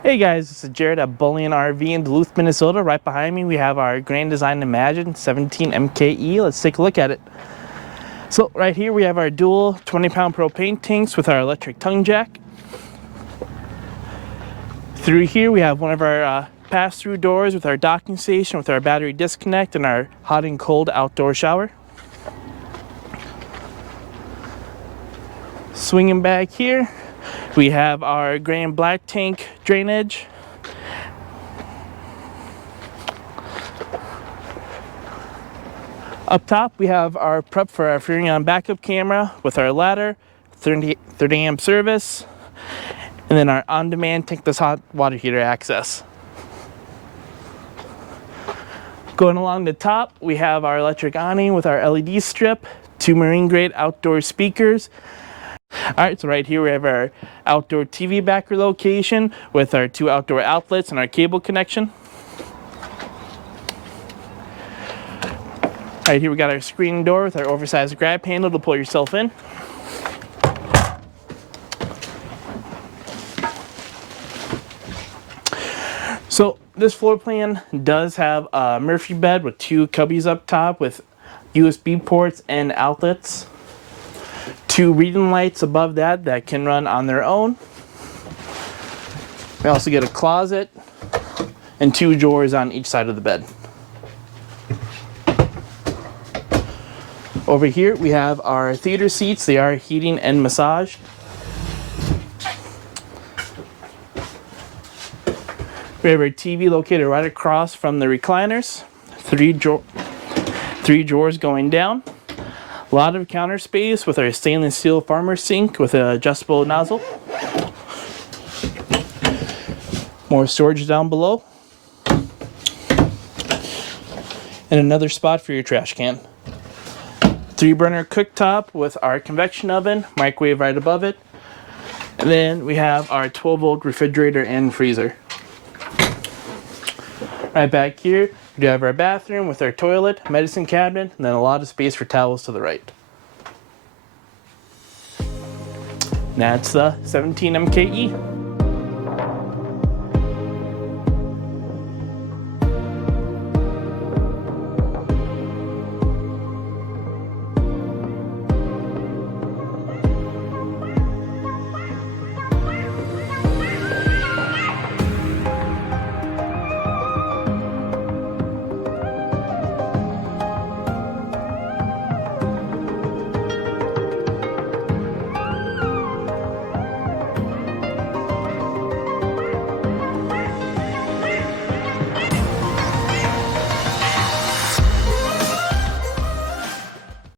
Hey guys, this is Jarrett at Bullion RV in Duluth, Minnesota. Right behind me we have our Grand Design Imagine 17MKE. Let's take a look at it. So right here we have our dual 20-pound propane tanks with our electric tongue jack. Through here we have one of our pass-through doors with our docking station with our battery disconnect and our hot and cold outdoor shower. Swinging back here, we have our grand black tank drainage. Up top, we have our prep for our Freon backup camera with our ladder, 30 amp service, and then our on-demand tankless hot water heater access. Going along the top, we have our electric awning with our LED strip, 2 marine grade outdoor speakers. Alright, so right here we have our outdoor TV backer location with our 2 outdoor outlets and our cable connection. Right here we got our screen door with our oversized grab handle to pull yourself in. So this floor plan does have a Murphy bed with 2 cubbies up top with USB ports and outlets. 2 reading lights above that can run on their own. We also get a closet and 2 drawers on each side of the bed. Over here we have our theater seats. They are heating and massage. We have our TV located right across from the recliners. 3 drawers going down. A lot of counter space with our stainless steel farmer sink with an adjustable nozzle. More storage down below. And another spot for your trash can. 3-burner cooktop with our convection oven, microwave right above it. And then we have our 12-volt refrigerator and freezer. Right back here, we do have our bathroom with our toilet, medicine cabinet, and then a lot of space for towels to the right. And that's the 17MKE.